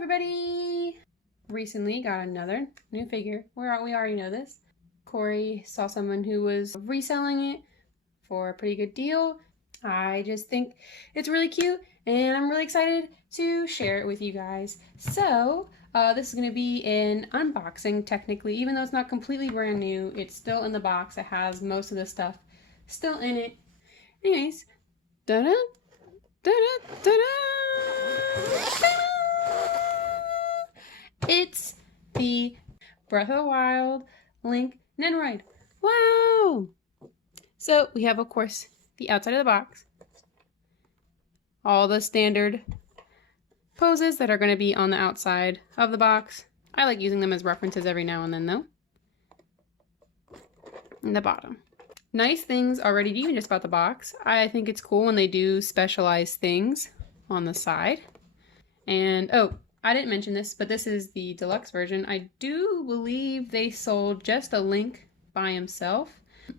everybody! Recently got another new figure. We already know this. Corey saw someone who was reselling it for a pretty good deal. I just think it's really cute and I'm really excited to share it with you guys. So this is going to be an unboxing technically, even though it's not completely brand new. It's still in the box. It has most of the stuff still in it. Anyways, da-da, da-da, da-da, da-da. It's the Breath of the Wild Link Nendoroid. Wow! So we have, of course, the outside of the box. All the standard poses that are going to be on the outside of the box. I like using them as references every now and then, though. And the bottom. Nice things already, even just about the box. I think it's cool when they do specialized things on the side. And, oh, I didn't mention this, but this is the deluxe version. I do believe they sold just a Link by himself.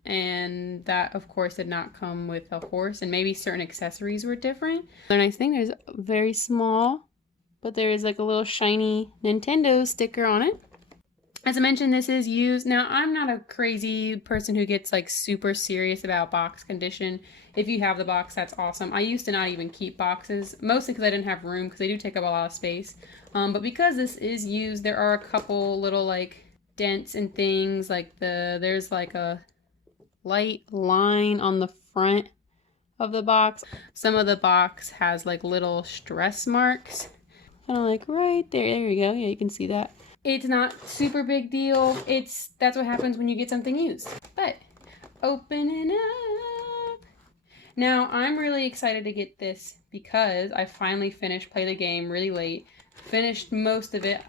And that, of course, did not come with a horse. And maybe certain accessories were different. Another nice thing, there's very small, but there is like a little shiny Nintendo sticker on it. As I mentioned, this is used. Now, I'm not a crazy person who gets like super serious about box condition. If you have the box, that's awesome. I used to not even keep boxes, mostly because I didn't have room, because they do take up a lot of space. But because this is used, there are a couple little like dents and things. Like there's like a light line on the front of the box. Some of the box has like little stress marks. Kind of like right there. There you go. Yeah, you can see that. It's not super big deal. That's what happens when you get something used. But opening up. Now I'm really excited to get this because I finally finished playing the game really late. Finished most of it.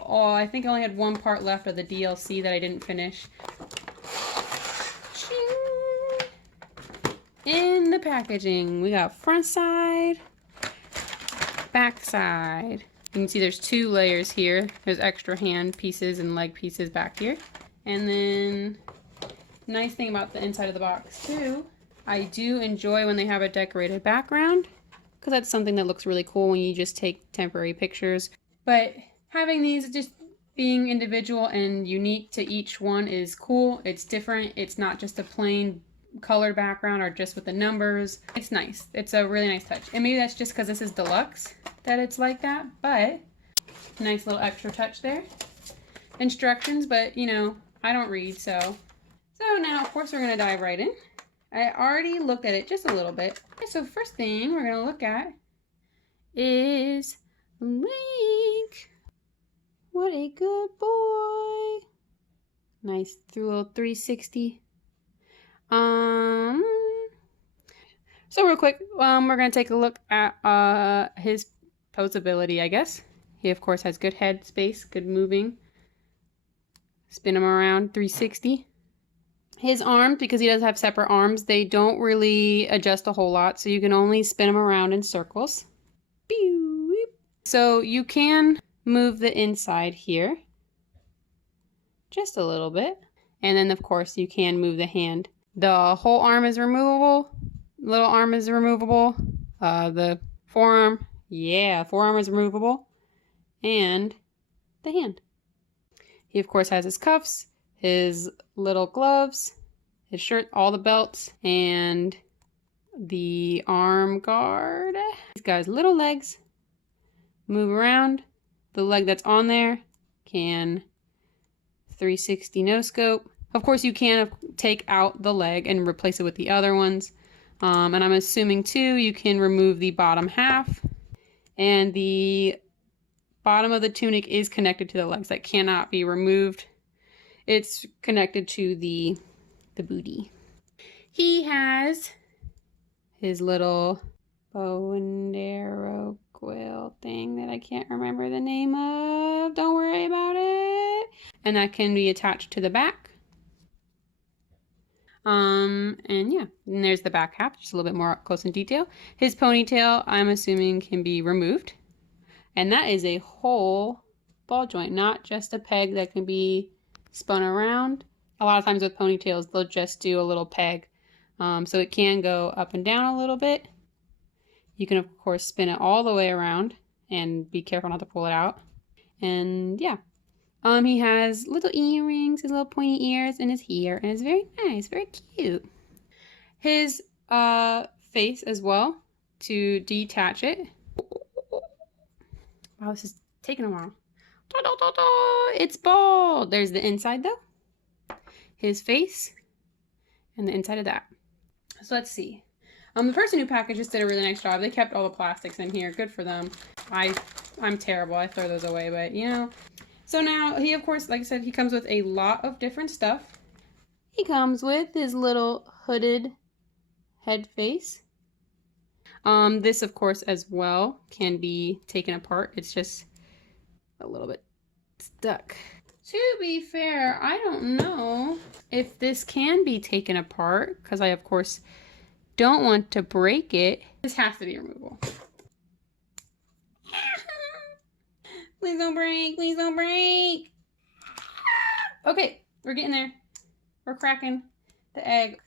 Oh, I think I only had one part left of the DLC that I didn't finish. In the packaging, we got front side, back side. You can see there's two layers here. There's extra hand pieces and leg pieces back here. And then, nice thing about the inside of the box too, I do enjoy when they have a decorated background, because that's something that looks really cool when you just take temporary pictures. But having these just being individual and unique to each one is cool. It's different. It's not just a plain colored background or just with the numbers. It's nice. It's a really nice touch. And maybe that's just because this is deluxe that it's like that, but nice little extra touch there. Instructions, but you know, I don't read, so now of course we're gonna dive right in. I already looked at it just a little bit. Okay, so first thing we're gonna look at is Link. What a good boy. Nice little 360. So real quick, we're gonna take a look at his posability, I guess. He of course has good head space, good moving. Spin him around 360. His arms, because he does have separate arms, they don't really adjust a whole lot, so you can only spin him around in circles. So you can move the inside here just a little bit, and then of course you can move the hand. The whole arm is removable. Little arm is removable. The forearm, yeah, forearm is removable. And the hand. He of course has his cuffs, his little gloves, his shirt, all the belts, and the arm guard. He's got his little legs. Move around. The leg that's on there can 360 no scope. Of course, you can take out the leg and replace it with the other ones. And I'm assuming, too, you can remove the bottom half. And the bottom of the tunic is connected to the legs. That cannot be removed. It's connected to the booty. He has his little bow and arrow quill thing that I can't remember the name of. Don't worry about it. And that can be attached to the back. And yeah, and there's the back half, just a little bit more up close in detail. His ponytail, I'm assuming, can be removed. And that is a whole ball joint, not just a peg that can be spun around. A lot of times with ponytails, they'll just do a little peg. So it can go up and down a little bit. You can, of course, spin it all the way around and be careful not to pull it out. And yeah. He has little earrings, his little pointy ears, and his hair, and it's very nice, very cute. His face as well, to detach it. Wow, this is taking a while. It's bald. There's the inside though. His face, and the inside of that. So let's see. The person who packaged just did a really nice job. They kept all the plastics in here. Good for them. I'm terrible. I throw those away, but you know. So now he, of course, like I said, he comes with a lot of different stuff. He comes with his little hooded head face. This, of course, as well can be taken apart. It's just a little bit stuck. To be fair, I don't know if this can be taken apart because I, of course, don't want to break it. This has to be removable. Please don't break. Please don't break. Okay, we're getting there. We're cracking the egg.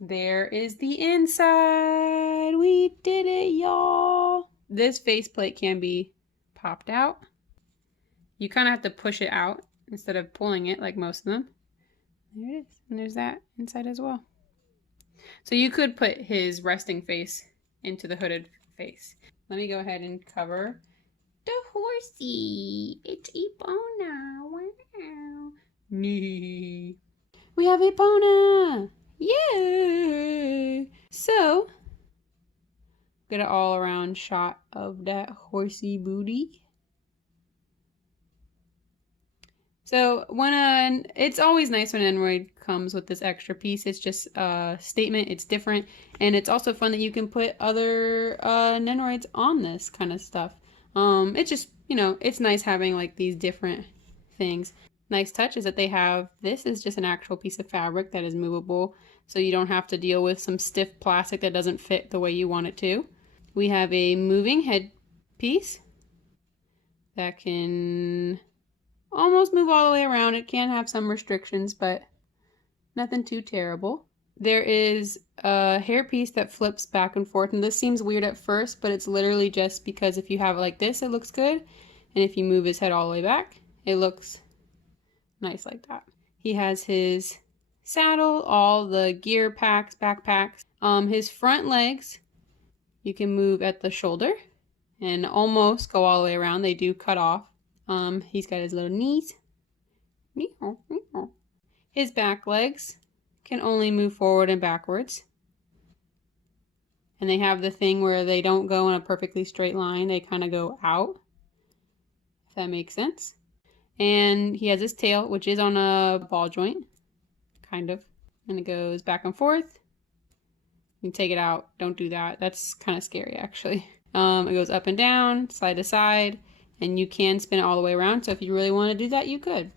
There is the inside. We did it, y'all. This faceplate can be popped out. You kind of have to push it out instead of pulling it like most of them. There it is. And there's that inside as well. So you could put his resting face into the hooded face. Let me go ahead and cover the horsey. It's Epona. Wow. Nee. We have Epona. Yay! So, get an all around shot of that horsey booty. So it's always nice when Nendoroid comes with this extra piece. It's just a statement, it's different, and it's also fun that you can put other Nendoroids on this kind of stuff. It's just, you know, it's nice having like these different things. Nice touch is that they have, this is just an actual piece of fabric that is movable, so you don't have to deal with some stiff plastic that doesn't fit the way you want it to. We have a moving head piece that can almost move all the way around. It can have some restrictions, but nothing too terrible. There is a hair piece that flips back and forth, and this seems weird at first, but it's literally just because if you have it like this, it looks good, and if you move his head all the way back, it looks nice like that. He has his saddle, all the gear packs, backpacks. His front legs, you can move at the shoulder and almost go all the way around. They do cut off. He's got his little knees. His back legs can only move forward and backwards. And they have the thing where they don't go in a perfectly straight line. They kind of go out, if that makes sense. And he has his tail, which is on a ball joint, kind of. And it goes back and forth. You can take it out. Don't do that. That's kind of scary, actually. It goes up and down, side to side. And you can spin it all the way around, so if you really want to do that, you could.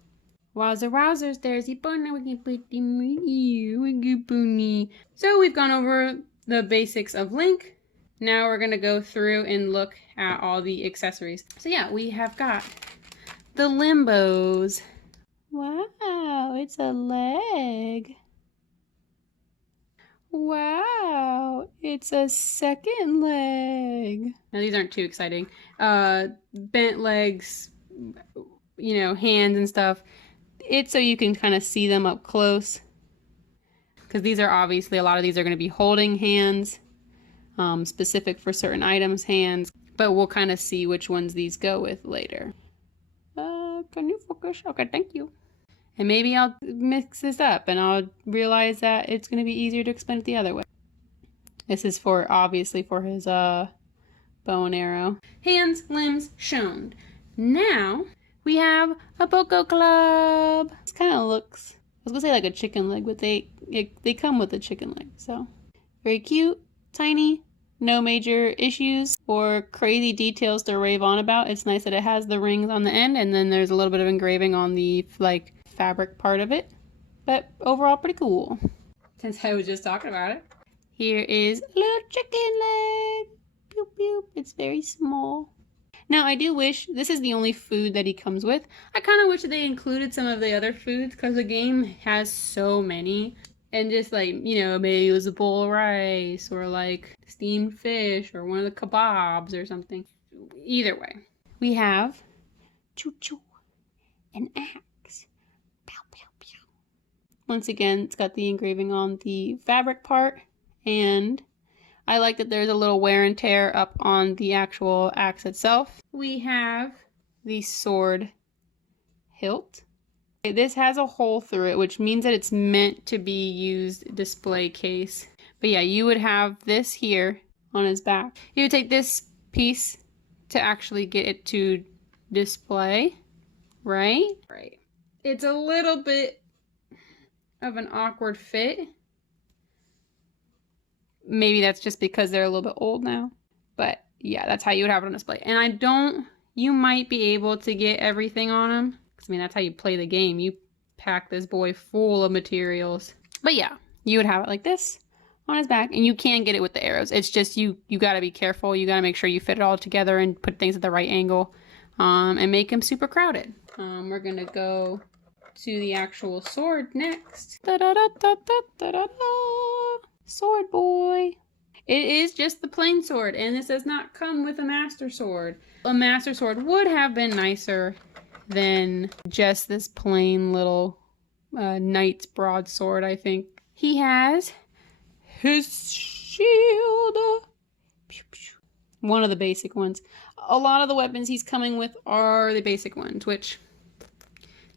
Wowzer wowzers, there's Epona. We can put him here. We can pony. So we've gone over the basics of Link. Now we're going to go through and look at all the accessories. So yeah, we have got the limbos. Wow, it's a leg. Wow, it's a second leg. Now these aren't too exciting. Bent legs, you know, hands and stuff. It's so you can kind of see them up close. Because these are obviously, a lot of these are going to be holding hands. Specific for certain items, hands. But we'll kind of see which ones these go with later. Can you focus? Okay, thank you. And maybe I'll mix this up and I'll realize that it's going to be easier to explain it the other way. This is for, obviously, for his bow and arrow. Hands, limbs shown. Now we have a Boko Club. This kind of looks, I was going to say like a chicken leg, but they come with a chicken leg. So very cute, tiny, no major issues or crazy details to rave on about. It's nice that it has the rings on the end and then there's a little bit of engraving on the like fabric part of it, but overall pretty cool. Since I was just talking about it, here is a little chicken leg. Pew pew. It's very small. Now I do wish, this is the only food that he comes with. I kind of wish that they included some of the other foods because the game has so many, and just like, you know, maybe it was a bowl of rice or like steamed fish or one of the kebabs or something. either way, we have choo-choo, an axe. Pow, pow, pow. Once again, it's got the engraving on the fabric part, and I like that there's a little wear and tear up on the actual axe itself. We have the sword hilt. This has a hole through it, which means that it's meant to be used display case. But yeah, you would have this here on his back. You would take this piece to actually get it to display, right? Right. It's a little bit of an awkward fit. Maybe that's just because they're a little bit old now. But yeah, that's how you would have it on display. And you might be able to get everything on them. I mean, that's how you play the game. You pack this boy full of materials. But yeah, you would have it like this on his back, and you can get it with the arrows. It's just you got to be careful. You got to make sure you fit it all together and put things at the right angle, and make him super crowded. We're going to go to the actual sword next. Da-da-da-da-da-da-da-da. Sword boy. It is just the plain sword, and this does not come with a master sword. A master sword would have been nicer than just this plain little knight's broadsword, I think. He has his shield. One of the basic ones. A lot of the weapons he's coming with are the basic ones, which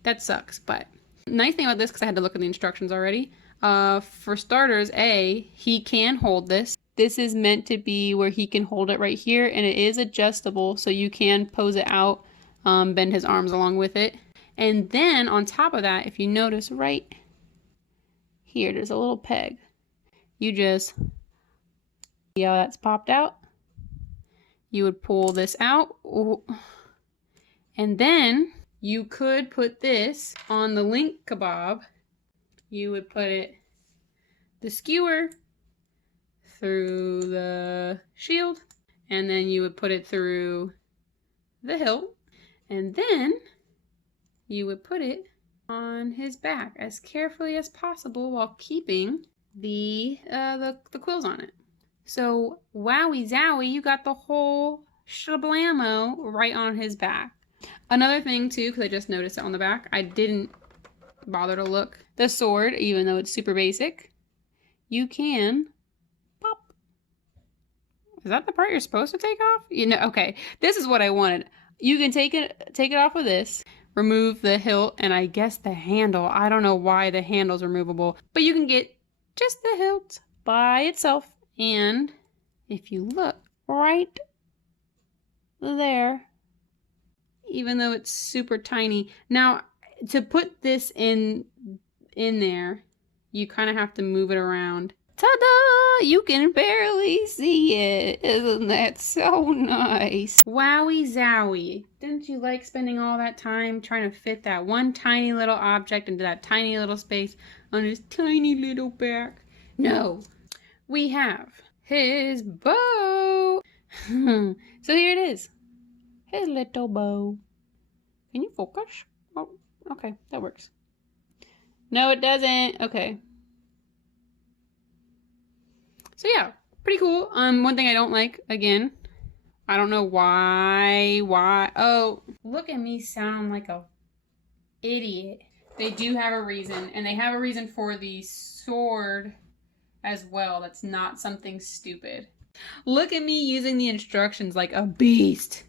that sucks. But nice thing about this, because I had to look at the instructions already. For starters, he can hold this. This is meant to be where he can hold it right here, and it is adjustable, so you can pose it out. Bend his arms along with it. And then on top of that, if you notice right here, there's a little peg. You just see how that's popped out. You would pull this out. Ooh. And then you could put this on the link kebab. You would put the skewer through the shield, and then you would put it through the hilt. And then you would put it on his back as carefully as possible while keeping the quills on it. So wowie zowie, you got the whole shablammo right on his back. Another thing too, because I just noticed it on the back, I didn't bother to look. The sword, even though it's super basic, you can pop. Is that the part you're supposed to take off? You know, okay, this is what I wanted. You can take it off with this, remove the hilt, and I guess the handle. I don't know why the handle's removable, but you can get just the hilt by itself. And if you look right there, even though it's super tiny. Now, to put this in there, you kind of have to move it around. Ta-da! You can barely see it. Isn't that so nice? Wowie zowie. Didn't you like spending all that time trying to fit that one tiny little object into that tiny little space on his tiny little back? No. We have his bow. So here it is. His little bow. Can you focus? Oh, okay, that works. No, it doesn't. Okay. So yeah, pretty cool. One thing I don't like, again, I don't know why, oh, look at me sound like a idiot. They do have a reason, and they have a reason for the sword as well. That's not something stupid. Look at me using the instructions like a beast.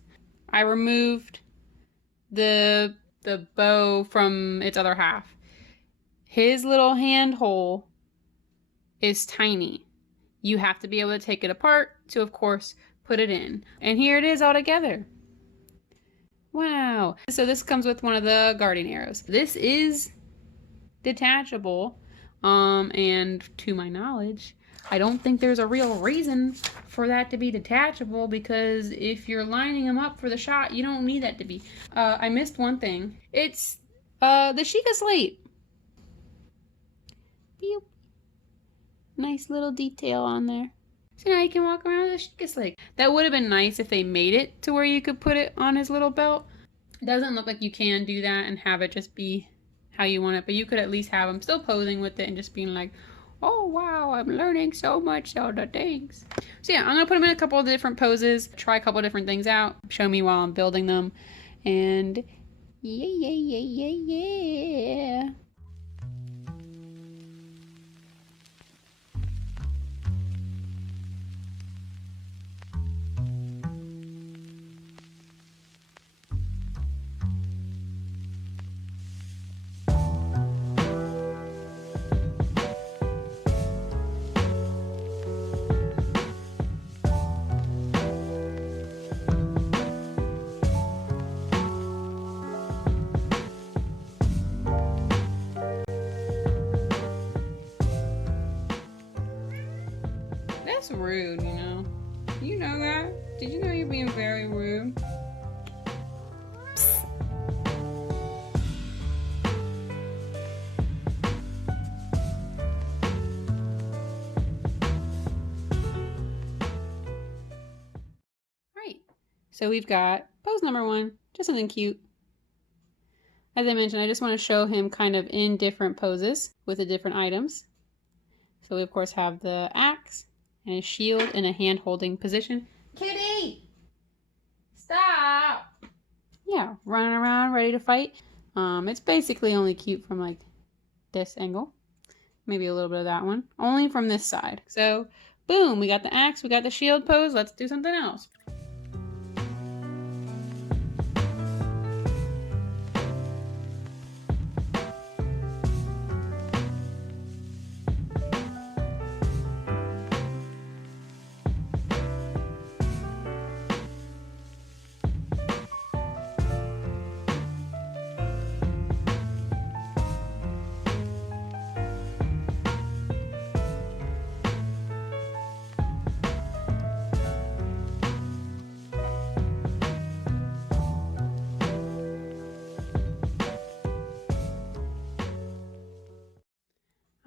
I removed the bow from its other half. His little hand hole is tiny. You have to be able to take it apart to, of course, put it in. And here it is all together. Wow. So this comes with one of the guarding arrows. This is detachable. And to my knowledge, I don't think there's a real reason for that to be detachable, because if you're lining them up for the shot, you don't need that to be. I missed one thing. It's the Sheikah slate. Beep. Nice little detail on there. So now you can walk around with a Sheikah slate. That would have been nice if they made it to where you could put it on his little belt. It doesn't look like you can do that and have it just be how you want it, but you could at least have him still posing with it and just being like, Oh wow, I'm learning so much on the things. So yeah, I'm gonna put them in a couple of different poses, try a couple of different things out, show me while I'm building them, and yeah. That's rude, you know. You know that? Did you know you're being very rude? Psst. Right. So we've got pose number 1, just something cute. As I mentioned, I just want to show him kind of in different poses with the different items. So we of course have the axe and a shield in a hand holding position. Kitty! Stop! Yeah, running around ready to fight. It's basically only cute from like this angle. Maybe a little bit of that one. Only from this side. So boom, we got the axe, we got the shield pose. Let's do something else.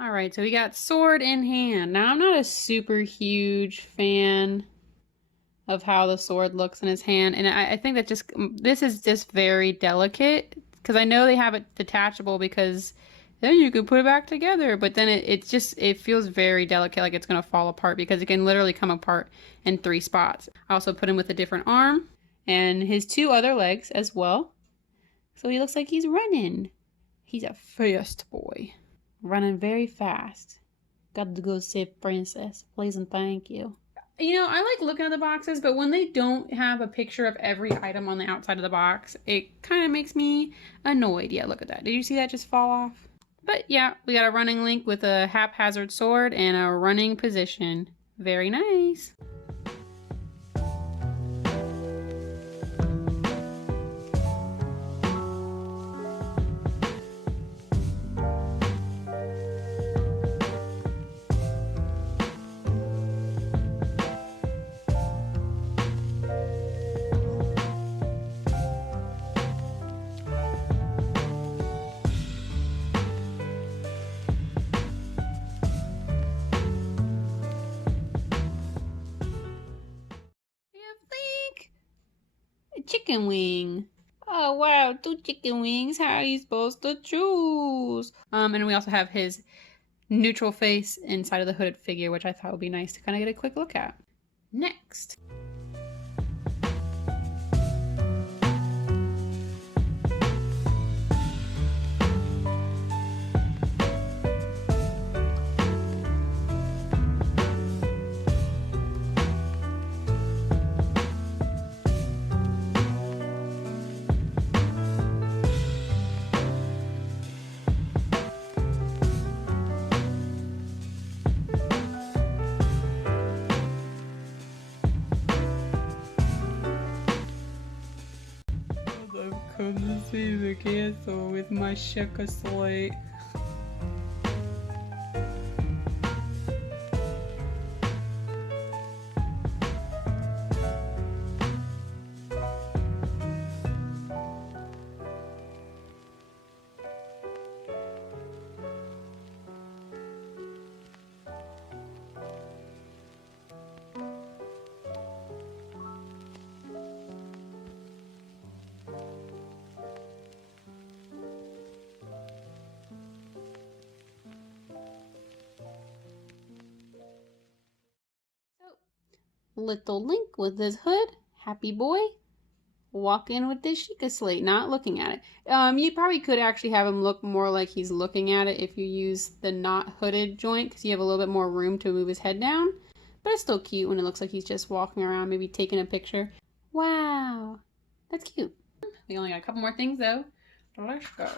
Alright, so we got sword in hand. Now, I'm not a super huge fan of how the sword looks in his hand, and I think that this is just very delicate, because I know they have it detachable because then you can put it back together, but then it feels very delicate, like it's going to fall apart, because it can literally come apart in 3 spots. I also put him with a different arm, and his 2 other legs as well. So he looks like he's running. He's a fast boy. Running very fast. Got to go save Princess. Please and thank you. You know, I like looking at the boxes, but when they don't have a picture of every item on the outside of the box, it kind of makes me annoyed. Yeah, look at that. Did you see that just fall off? But yeah, we got a running Link with a haphazard sword and a running position. Very nice. Chicken wing. Oh wow, 2 chicken wings. How are you supposed to choose? And we also have his neutral face inside of the hooded figure, which I thought would be nice to kind of get a quick look at. Next. I've come to see the castle with my sugar slate. little Link with his hood. Happy boy. Walk in with this Sheikah slate, not looking at it. You probably could actually have him look more like he's looking at it if you use the not hooded joint, because you have a little bit more room to move his head down. But it's still cute when it looks like he's just walking around, maybe taking a picture. Wow, that's cute. We only got a couple more things though. Let's go.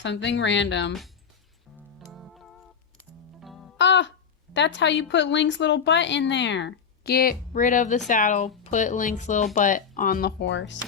Something random. Ah, that's how you put Link's little butt in there. Get rid of the saddle, put Link's little butt on the horse.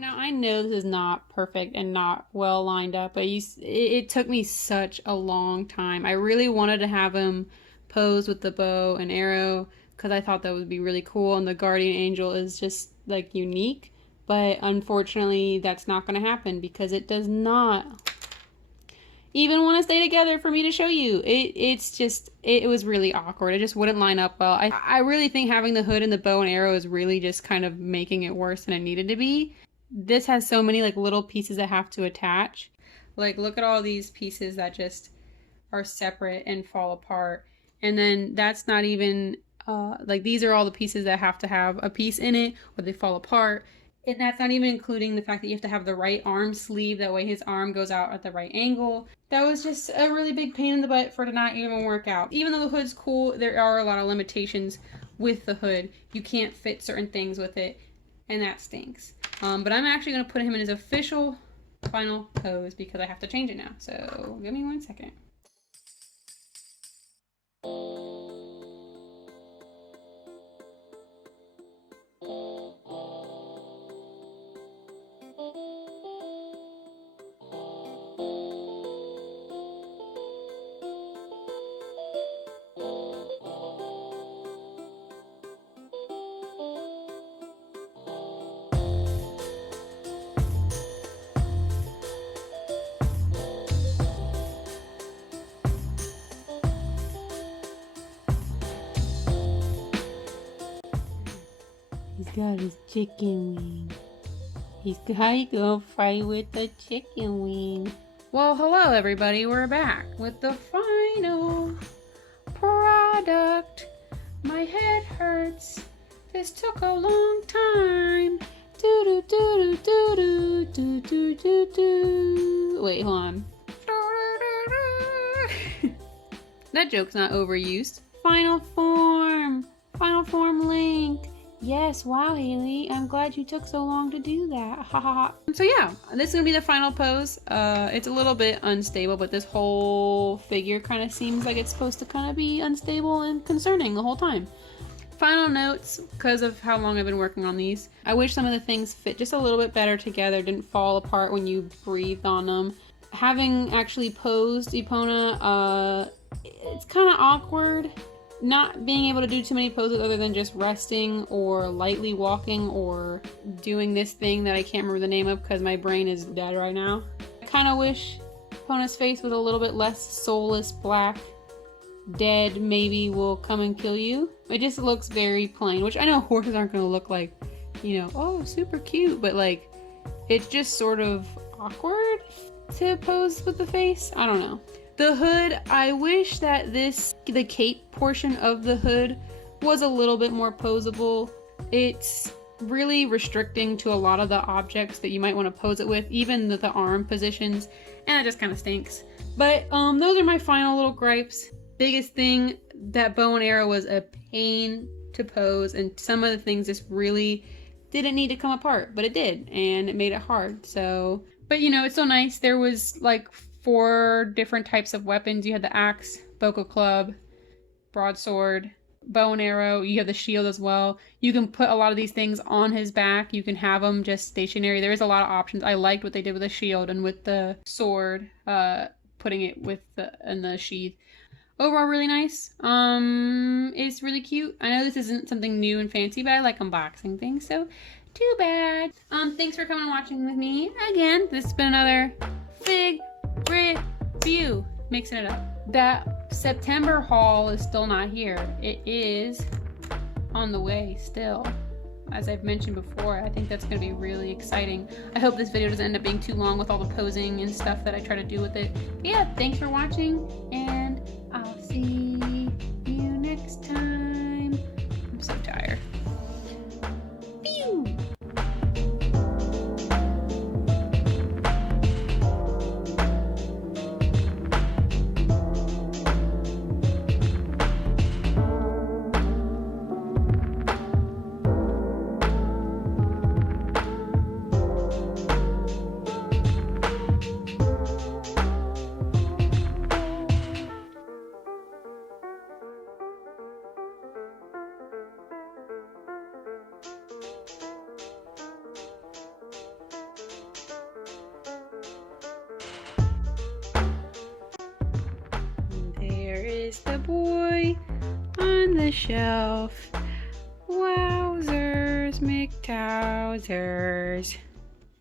Now I know this is not perfect and not well lined up, but it took me such a long time. I really wanted to have him pose with the bow and arrow because I thought that would be really cool, and the guardian angel is just like unique, but unfortunately that's not going to happen because it does not even want to stay together for me to show you. It was really awkward. It just wouldn't line up well. I really think having the hood and the bow and arrow is really just kind of making it worse than it needed to be. This has so many like little pieces that have to attach. Like look at all these pieces that just are separate and fall apart. And then that's not even like these are all the pieces that have to have a piece in it or they fall apart. And that's not even including the fact that you have to have the right arm sleeve. That way his arm goes out at the right angle. That was just a really big pain in the butt for it to not even work out. Even though the hood's cool, there are a lot of limitations with the hood. You can't fit certain things with it, and that stinks. But I'm actually going to put him in his official final pose because I have to change it now. So give me 1 second. got his chicken wing. He's gonna fight with the chicken wing. Well, hello everybody, we're back with the final product. My head hurts. This took a long time. Do do do do do do do do do. Wait, hold on. That joke's not overused. Final form Link. Yes, wow, Haley. I'm glad you took so long to do that. Ha ha ha. So yeah, this is gonna be the final pose. It's a little bit unstable, but this whole figure kind of seems like it's supposed to kind of be unstable and concerning the whole time. Final notes, because of how long I've been working on these. I wish some of the things fit just a little bit better together, didn't fall apart when you breathed on them. Having actually posed Epona, it's kind of awkward. Not being able to do too many poses other than just resting or lightly walking or doing this thing that I can't remember the name of because my brain is dead right now. I kind of wish Epona's face was a little bit less soulless, black, dead, maybe will come and kill you. It just looks very plain, which I know horses aren't going to look like, you know, oh, super cute, but like, it's just sort of awkward to pose with the face. I don't know. The hood, I wish that the cape portion of the hood was a little bit more posable. It's really restricting to a lot of the objects that you might want to pose it with, even the arm positions, and it just kind of stinks. But those are my final little gripes. Biggest thing, that bow and arrow was a pain to pose, and some of the things just really didn't need to come apart, but it did, and it made it hard. So, but you know, it's so nice. There was like 4 different types of weapons. You had the axe, boko club, broadsword, bow and arrow. You have the shield as well. You can put a lot of these things on his back. You can have them just stationary. There is a lot of options. I liked what they did with the shield and with the sword, putting it with in the sheath. Overall, really nice. It's really cute. I know this isn't something new and fancy, but I like unboxing things, so too bad. Thanks for coming and watching with me again. This has been another fig review. Mixing it up. That September haul is still not here. It is on the way still. As I've mentioned before, I think that's going to be really exciting. I hope this video doesn't end up being too long with all the posing and stuff that I try to do with it. But yeah, thanks for watching, and I'll see you next time. I'm so tired. Pew! Is the boy on the shelf. Wowzers, McTowzers.